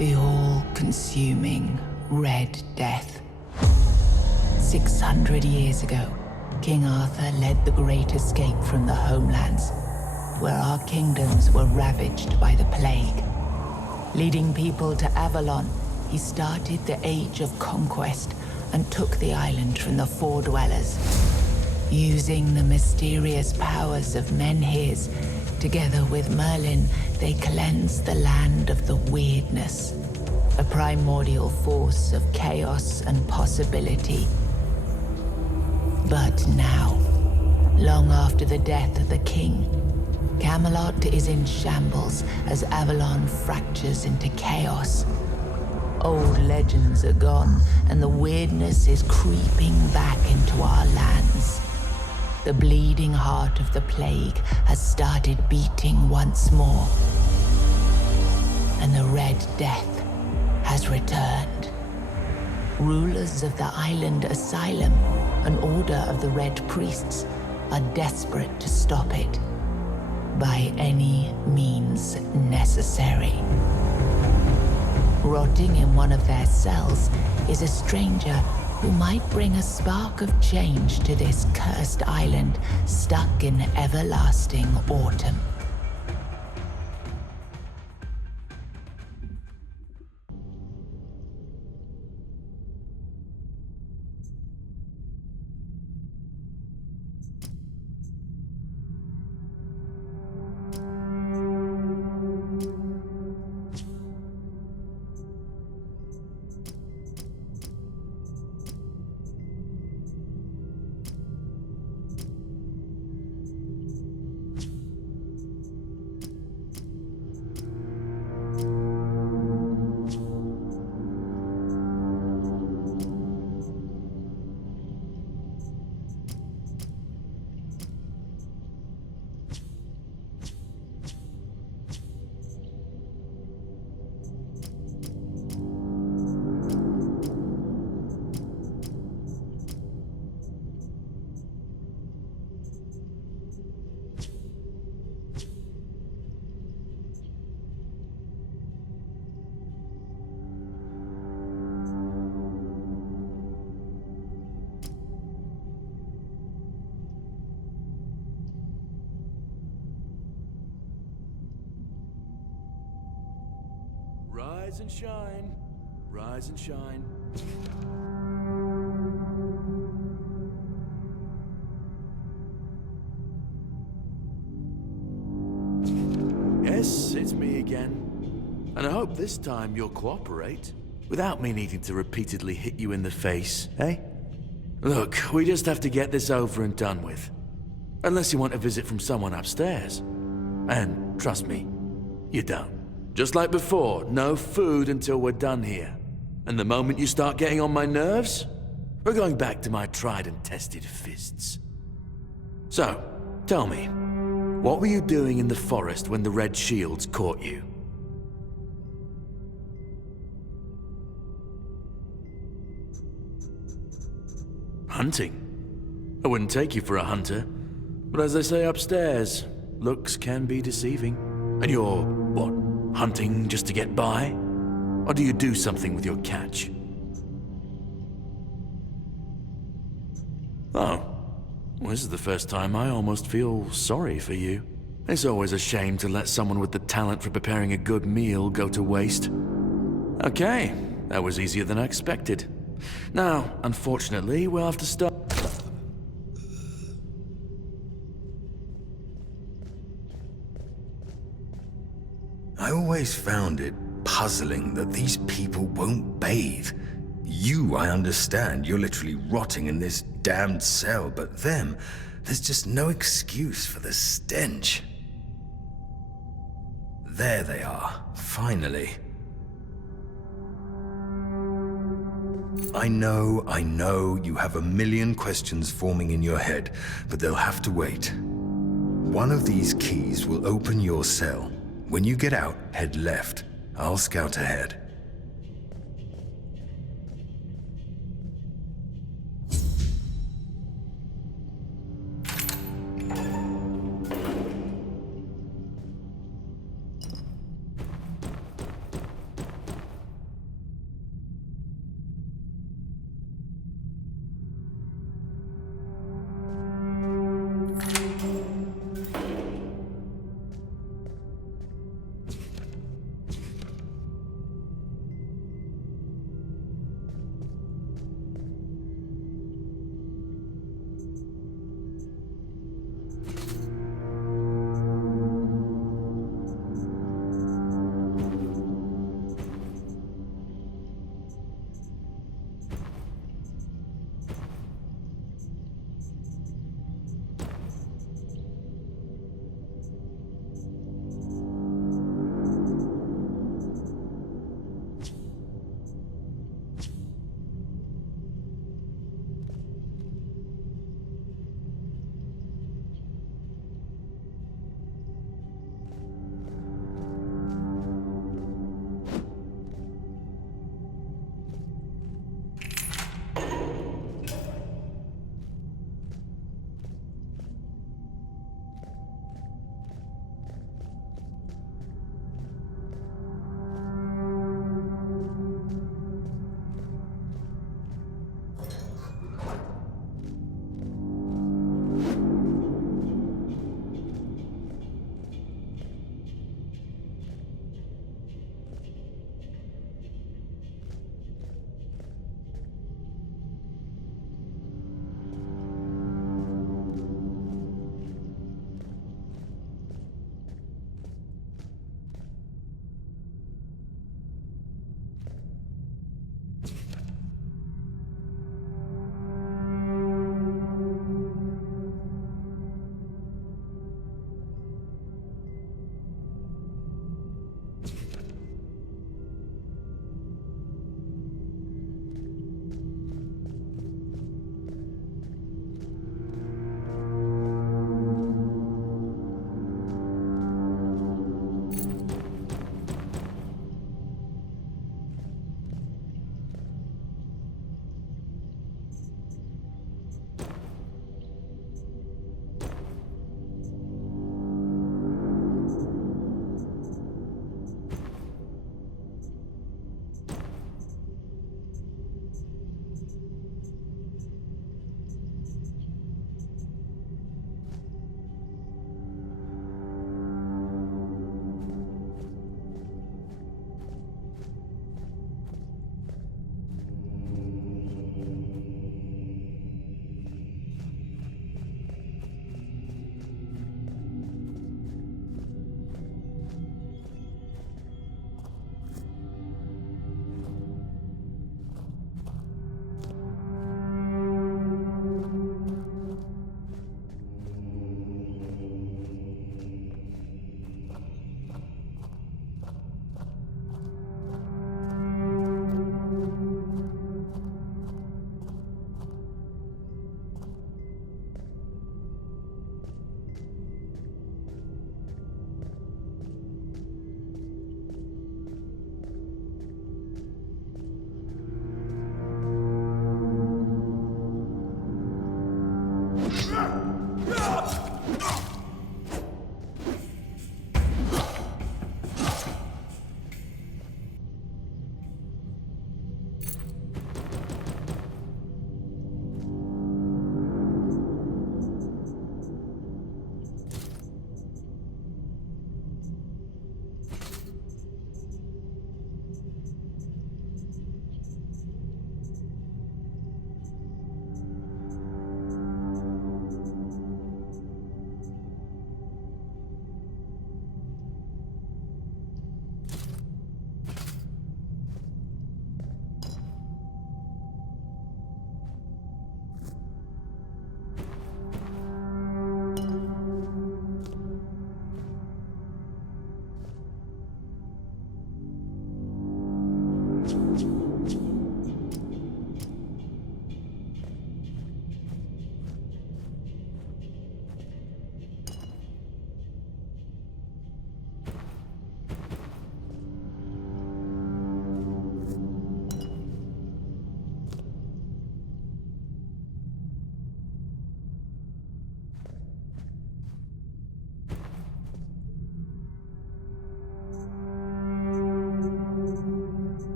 The all-consuming Red Death. 600 years ago, King Arthur led the Great Escape from the homelands, where our kingdoms were ravaged by the plague. Leading people to Avalon, he started the Age of Conquest and took the island from the Four Dwellers. Using the mysterious powers of Menhirs, together with Merlin, they cleansed the land of the Weirdness, a primordial force of chaos and possibility. But now, long after the death of the king, Camelot is in shambles as Avalon fractures into chaos. Old legends are gone, and the Weirdness is creeping back into our lands. The bleeding heart of the plague has started beating once more, and the Red Death has returned. Rulers of the island asylum, an order of the Red Priests, are desperate to stop it by any means necessary. Rotting in one of their cells is a stranger who might bring a spark of change to this cursed island stuck in everlasting autumn. Rise and shine, rise and shine. Yes, it's me again. And I hope this time you'll cooperate, without me needing to repeatedly hit you in the face, eh? Look, we just have to get this over and done with. Unless you want a visit from someone upstairs. And trust me, you don't. Just like before, no food until we're done here. And the moment you start getting on my nerves, we're going back to my tried and tested fists. So, tell me, what were you doing in the forest when the Red Shields caught you? Hunting? I wouldn't take you for a hunter, but as they say upstairs, looks can be deceiving. And you're, what, hunting just to get by? Or do you do something with your catch? Oh, well, this is the first time I almost feel sorry for you. It's always a shame to let someone with the talent for preparing a good meal go to waste. Okay, that was easier than I expected. Now, unfortunately, we'll have to start. I always found it puzzling that these people won't bathe. You, I understand, you're literally rotting in this damned cell, but them, there's just no excuse for the stench. There they are, finally. I know, you have a million questions forming in your head, but they'll have to wait. One of these keys will open your cell. When you get out, head left. I'll scout ahead.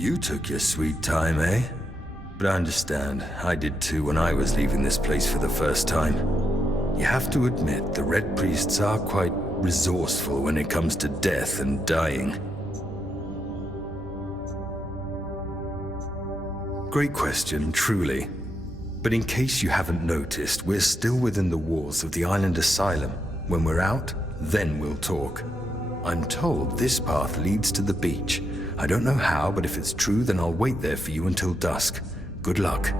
You took your sweet time, eh? But I understand. I did too when I was leaving this place for the first time. You have to admit, the Red Priests are quite resourceful when it comes to death and dying. Great question, truly. But in case you haven't noticed, we're still within the walls of the island asylum. When we're out, then we'll talk. I'm told this path leads to the beach. I don't know how, but if it's true, then I'll wait there for you until dusk. Good luck.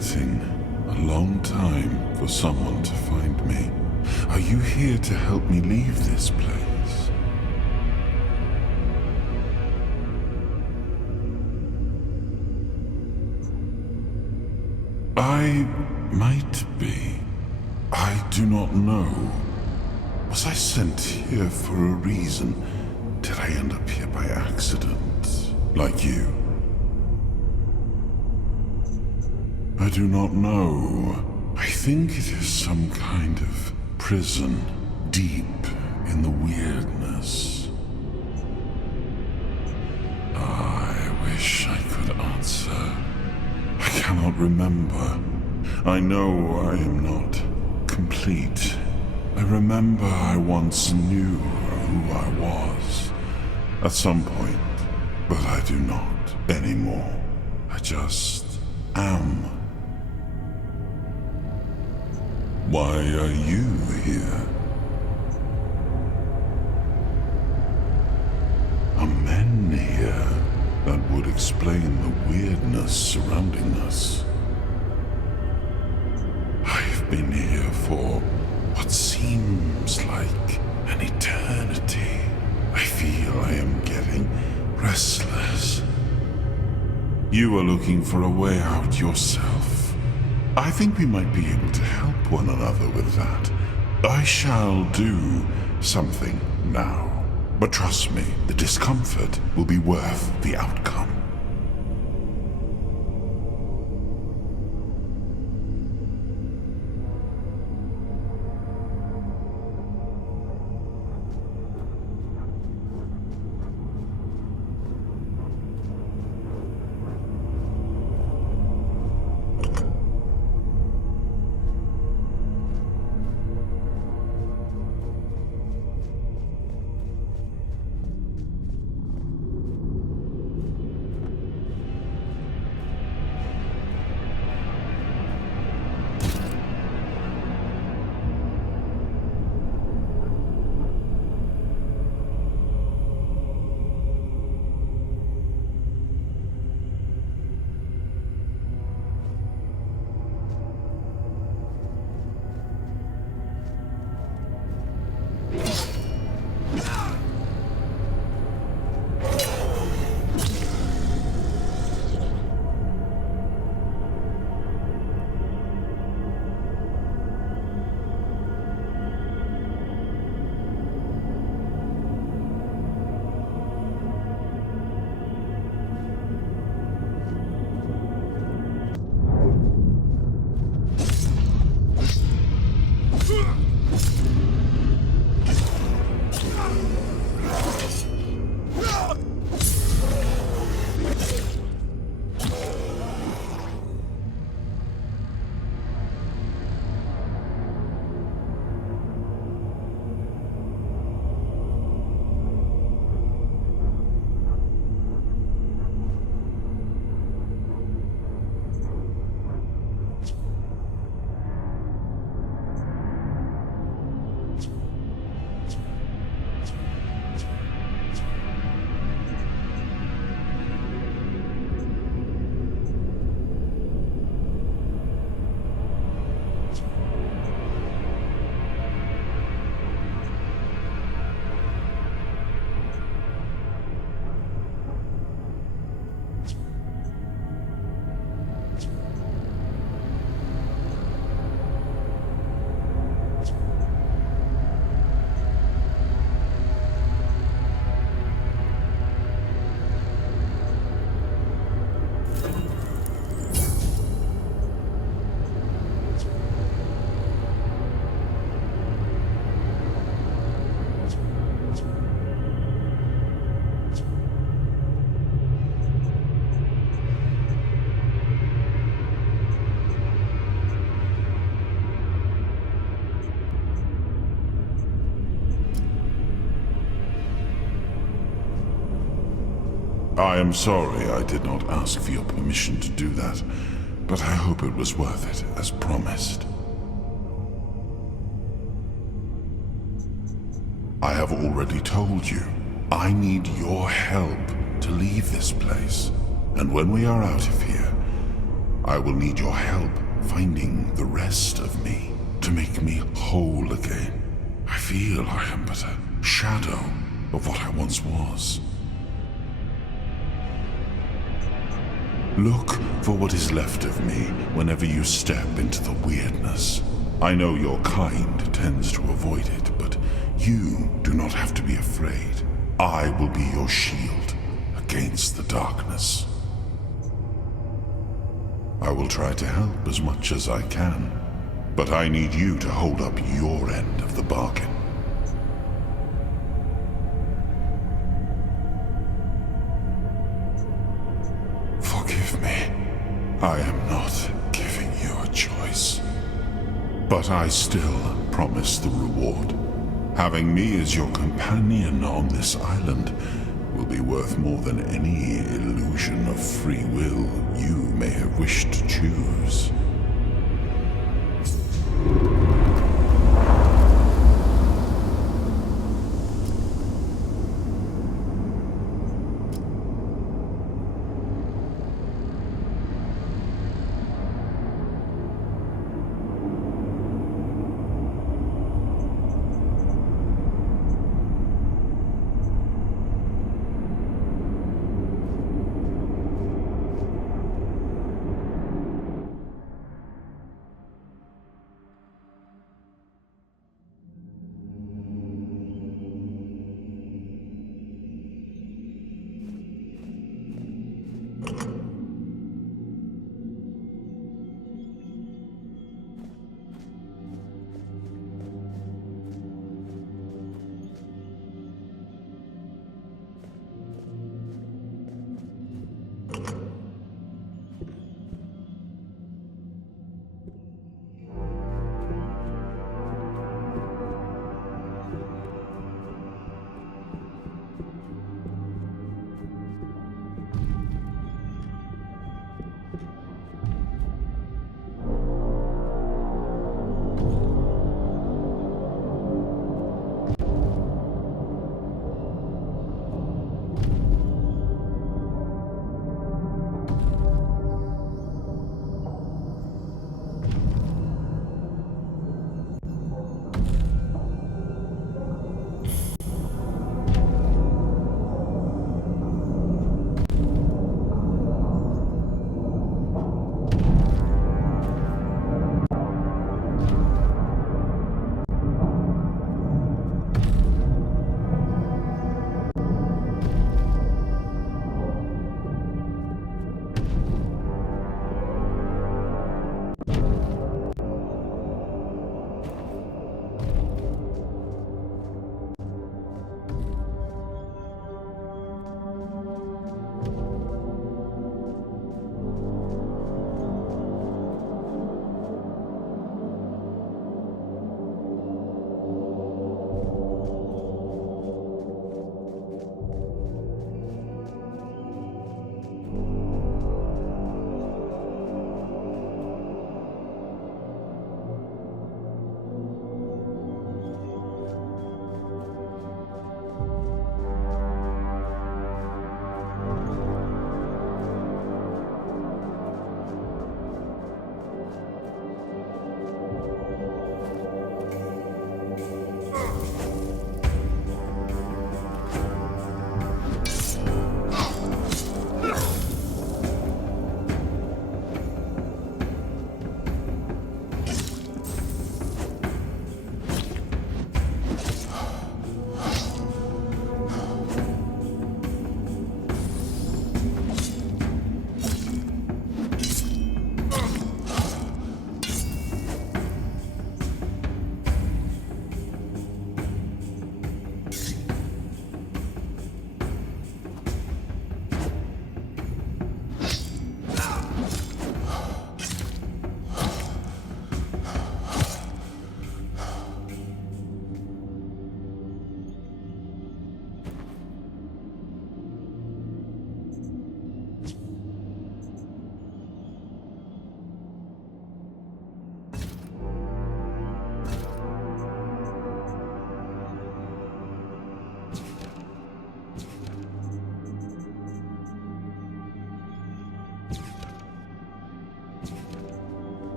waiting a long time for someone to find me. Are you here to help me leave this place? I might be. I do not know. Was I sent here for a reason? Did I end up here by accident, like you? I do not know. I think it is some kind of prison, deep in the weirdness. I wish I could answer. I cannot remember. I know I am not complete. I remember I once knew who I was at some point, but I do not anymore. I just am. Why are you here? Are men here? That would explain the weirdness surrounding us. I've been here for what seems like an eternity. I feel I am getting restless. You are looking for a way out yourself. I think we might be able to help one another with that. I shall do something now. But trust me, the discomfort will be worth the outcome. I am sorry I did not ask for your permission to do that, but I hope it was worth it, as promised. I have already told you, I need your help to leave this place. And when we are out of here, I will need your help finding the rest of me to make me whole again. I feel I am but a shadow of what I once was. Look for what is left of me whenever you step into the weirdness. I know your kind tends to avoid it, but you do not have to be afraid. I will be your shield against the darkness. I will try to help as much as I can, but I need you to hold up your end of the bargain. Forgive me. I am not giving you a choice. But I still promise the reward. Having me as your companion on this island will be worth more than any illusion of free will you may have wished to choose.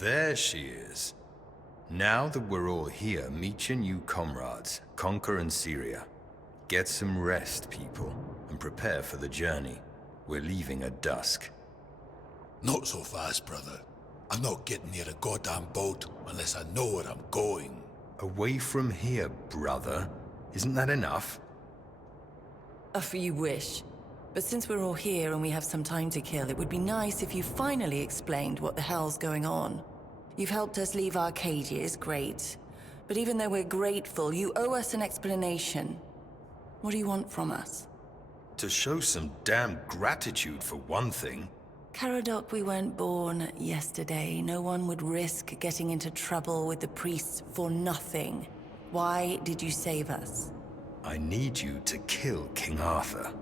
There she is. Now that we're all here, meet your new comrades, Conquer and Syria. Get some rest, people, and prepare for the journey. We're leaving at dusk. Not so fast, brother. I'm not getting near a goddamn boat unless I know where I'm going. Away from here, brother. Isn't that enough? You wish. But since we're all here and we have some time to kill, it would be nice if you finally explained what the hell's going on. You've helped us leave Arcadia's great. But even though we're grateful, you owe us an explanation. What do you want from us? To show some damn gratitude for one thing. Caradoc, we weren't born yesterday. No one would risk getting into trouble with the priests for nothing. Why did you save us? I need you to kill King Arthur.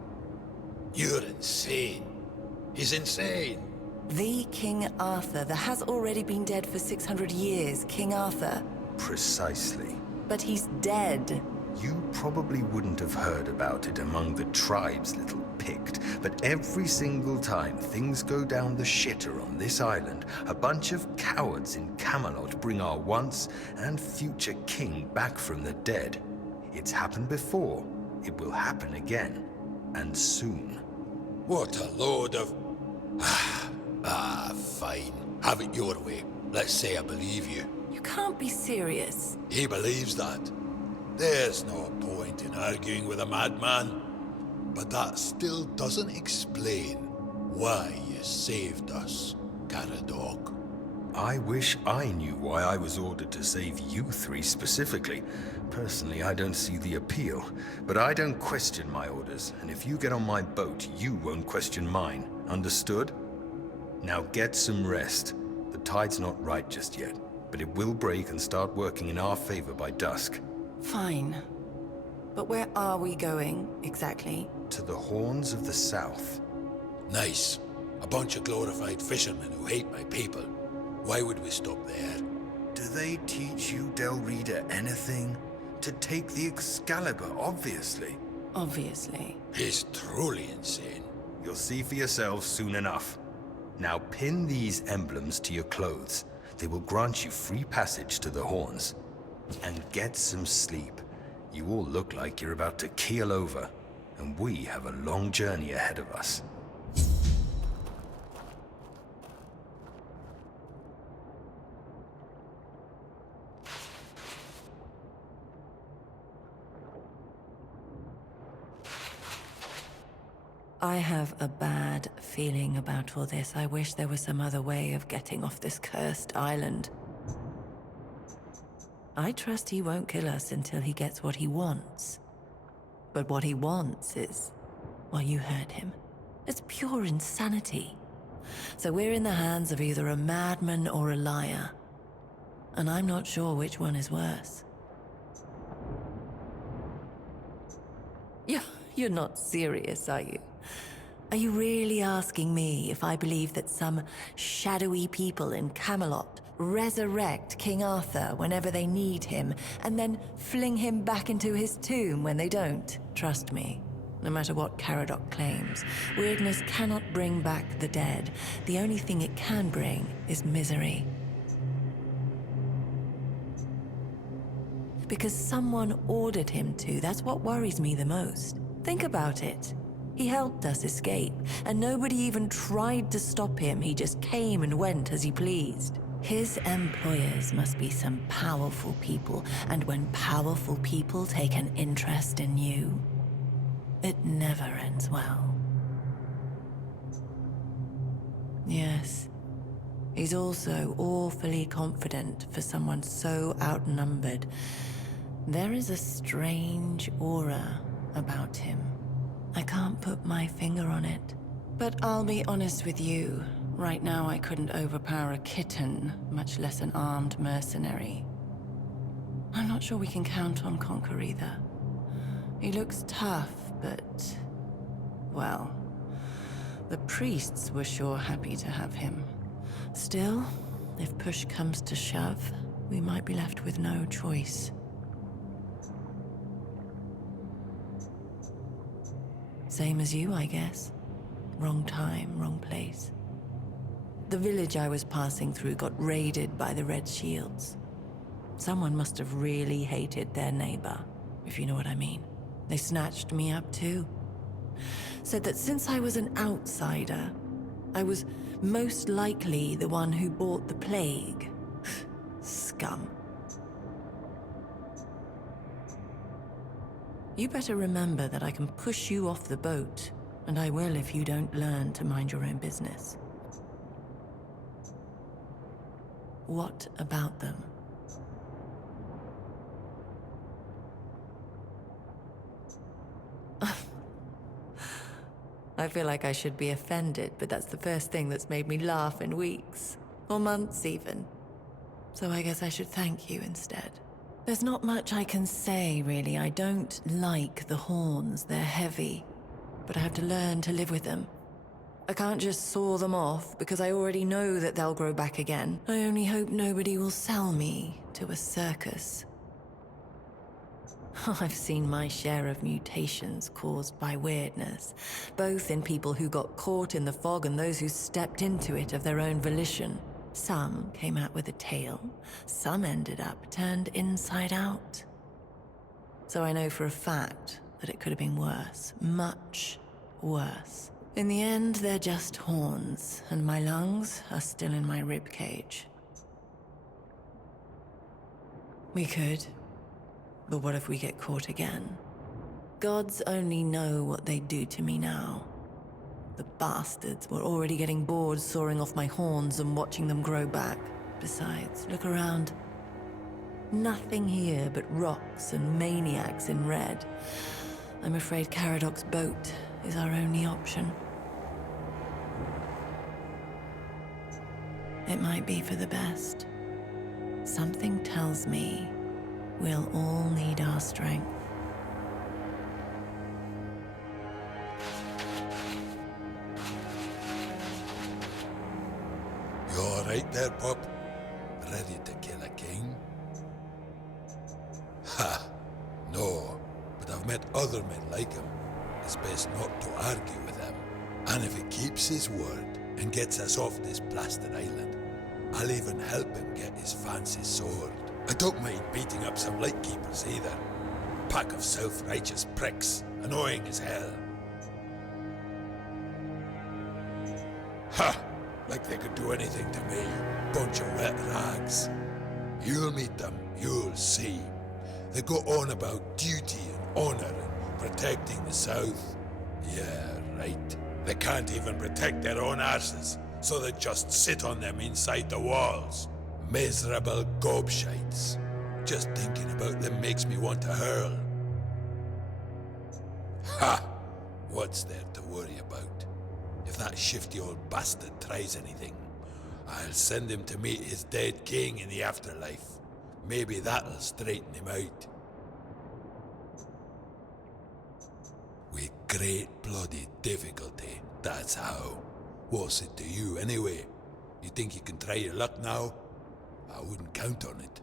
You're insane. He's insane. The King Arthur that has already been dead for 600 years, King Arthur. Precisely. But he's dead. You probably wouldn't have heard about it among the tribes, little Pict, but every single time things go down the shitter on this island, a bunch of cowards in Camelot bring our once and future king back from the dead. It's happened before. It will happen again. And soon. What a load of... fine. Have it your way. Let's say I believe you. You can't be serious. He believes that. There's no point in arguing with a madman. But that still doesn't explain why you saved us, Caradoc. I wish I knew why I was ordered to save you three specifically. Personally, I don't see the appeal. But I don't question my orders, and if you get on my boat, you won't question mine. Understood? Now get some rest. The tide's not right just yet, but it will break and start working in our favor by dusk. Fine. But where are we going, exactly? To the Horns of the South. Nice. A bunch of glorified fishermen who hate my people. Why would we stop there? Do they teach you, Del Rita, anything? To take the Excalibur, obviously. Obviously. He's truly insane. You'll see for yourselves soon enough. Now pin these emblems to your clothes. They will grant you free passage to the Horns. And get some sleep. You all look like you're about to keel over, and we have a long journey ahead of us. I have a bad feeling about all this. I wish there was some other way of getting off this cursed island. I trust he won't kill us until he gets what he wants. But what he wants is... well, you heard him. It's pure insanity. So we're in the hands of either a madman or a liar. And I'm not sure which one is worse. You're not serious, are you? Are you really asking me if I believe that some shadowy people in Camelot resurrect King Arthur whenever they need him, and then fling him back into his tomb when they don't? Trust me, no matter what Caradoc claims, weirdness cannot bring back the dead. The only thing it can bring is misery. Because someone ordered him to, that's what worries me the most. Think about it. He helped us escape, and nobody even tried to stop him. He just came and went as he pleased. His employers must be some powerful people, and when powerful people take an interest in you, it never ends well. Yes, he's also awfully confident for someone so outnumbered. There is a strange aura about him. I can't put my finger on it. But I'll be honest with you. Right now I couldn't overpower a kitten, much less an armed mercenary. I'm not sure we can count on Conquer either. He looks tough, but... well... the priests were sure happy to have him. Still, if push comes to shove, we might be left with no choice. Same as you, I guess. Wrong time, wrong place. the village I was passing through got raided by the Red Shields. Someone must have really hated their neighbor, if you know what I mean. They snatched me up too. Said that since I was an outsider, I was most likely the one who bought the plague. Scum. You better remember that I can push you off the boat, and I will if you don't learn to mind your own business. What about them? I feel like I should be offended, but that's the first thing that's made me laugh in weeks, or months even. So I guess I should thank you instead. There's not much I can say, really. I don't like the horns. They're heavy, but I have to learn to live with them. I can't just saw them off because I already know that they'll grow back again. I only hope nobody will sell me to a circus. I've seen my share of mutations caused by weirdness, both in people who got caught in the fog and those who stepped into it of their own volition. Some came out with a tail, some ended up turned inside out. So I know for a fact that it could have been worse, much worse. In the end, they're just horns, and my lungs are still in my rib cage. We could. But what if we get caught again? Gods only know what they do to me now. The bastards were already getting bored sawing off my horns and watching them grow back. Besides, look around. Nothing here but rocks and maniacs in red. I'm afraid Caradoc's boat is our only option. It might be for the best. Something tells me we'll all need our strength. You all right there, pup? Ready to kill a king? Ha! No, but I've met other men like him. It's best not to argue with him. And if he keeps his word and gets us off this blasted island, I'll even help him get his fancy sword. I don't mind beating up some lightkeepers either. Pack of self-righteous pricks, annoying as hell. Ha! Like they could do anything to me. Bunch of wet rags. You'll meet them, you'll see. They go on about duty and honor and protecting the South. Yeah, right. They can't even protect their own arses, so they just sit on them inside the walls. Miserable gobshites. Just thinking about them makes me want to hurl. Ha! What's there to worry about? If that shifty old bastard tries anything, I'll send him to meet his dead king in the afterlife. Maybe that'll straighten him out. With great bloody difficulty, that's how. What's it to you, anyway? You think you can try your luck now? I wouldn't count on it.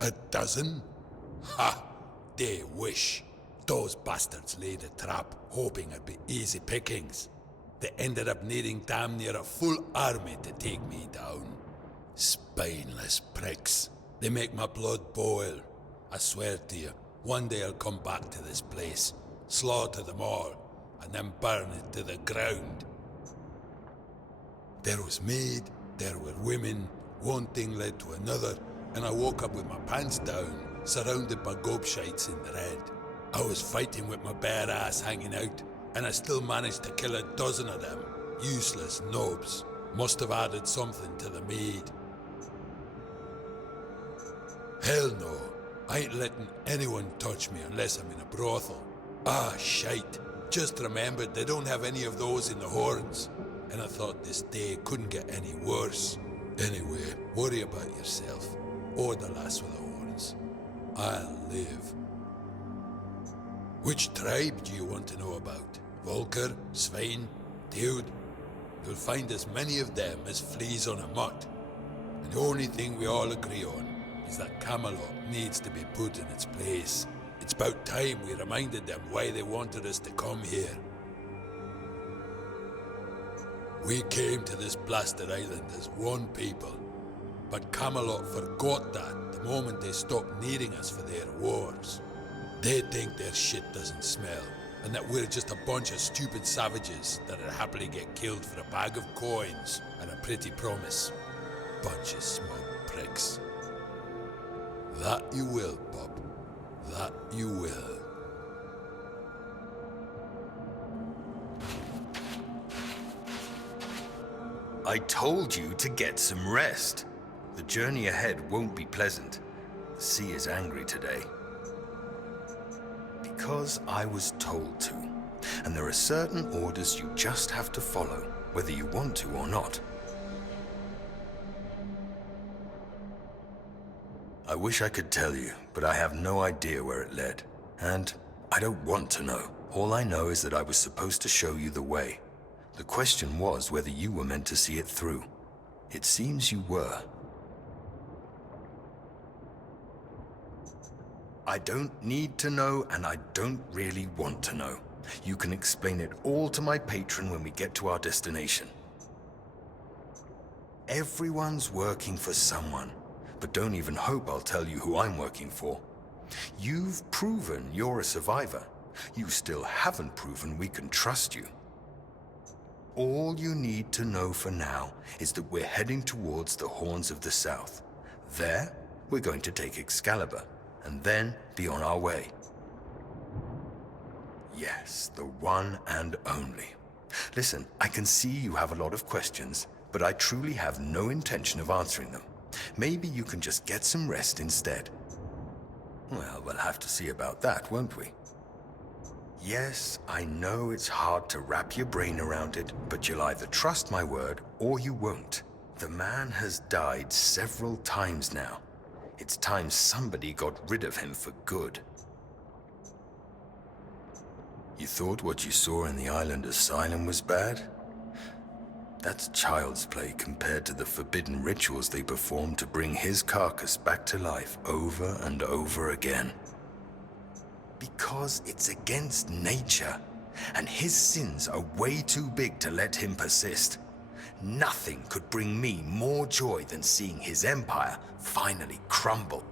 A dozen? Ha! They wish. Those bastards laid a trap, hoping it'd be easy pickings. They ended up needing damn near a full army to take me down. Spineless pricks. They make my blood boil. I swear to you, one day I'll come back to this place, slaughter them all, and then burn it to the ground. There was maid, there were women, one thing led to another, and I woke up with my pants down, surrounded by gobshites in the red. I was fighting with my bare ass hanging out, and I still managed to kill a dozen of them. Useless nobs. Must have added something to the mead. Hell no. I ain't letting anyone touch me unless I'm in a brothel. Ah, shite. Just remembered they don't have any of those in the Horns, and I thought this day couldn't get any worse. Anyway, worry about yourself, or the lass with the horns. I'll live. Which tribe do you want to know about? Volker, Svein, Theod? You'll find as many of them as fleas on a mutt. And the only thing we all agree on is that Camelot needs to be put in its place. It's about time we reminded them why they wanted us to come here. We came to this blasted island as one people, but Camelot forgot that the moment they stopped needing us for their wars. They think their shit doesn't smell, and that we're just a bunch of stupid savages that'd happily get killed for a bag of coins and a pretty promise. Bunch of smug pricks. That you will, Bob. That you will. I told you to get some rest. The journey ahead won't be pleasant. The sea is angry today. Because I was told to. And there are certain orders you just have to follow, whether you want to or not. I wish I could tell you, but I have no idea where it led. And I don't want to know. All I know is that I was supposed to show you the way. The question was whether you were meant to see it through. It seems you were. I don't need to know, and I don't really want to know. You can explain it all to my patron when we get to our destination. Everyone's working for someone, but don't even hope I'll tell you who I'm working for. You've proven you're a survivor. You still haven't proven we can trust you. All you need to know for now is that we're heading towards the Horns of the South. There, we're going to take Excalibur, and then be on our way. Yes, the one and only. Listen, I can see you have a lot of questions, but I truly have no intention of answering them. Maybe you can just get some rest instead. Well, we'll have to see about that, won't we? Yes, I know it's hard to wrap your brain around it, but you'll either trust my word or you won't. The man has died several times now. It's time somebody got rid of him for good. You thought what you saw in the island asylum was bad? That's child's play compared to the forbidden rituals they performed to bring his carcass back to life over and over again. Because it's against nature, and his sins are way too big to let him persist. Nothing could bring me more joy than seeing his empire finally crumble.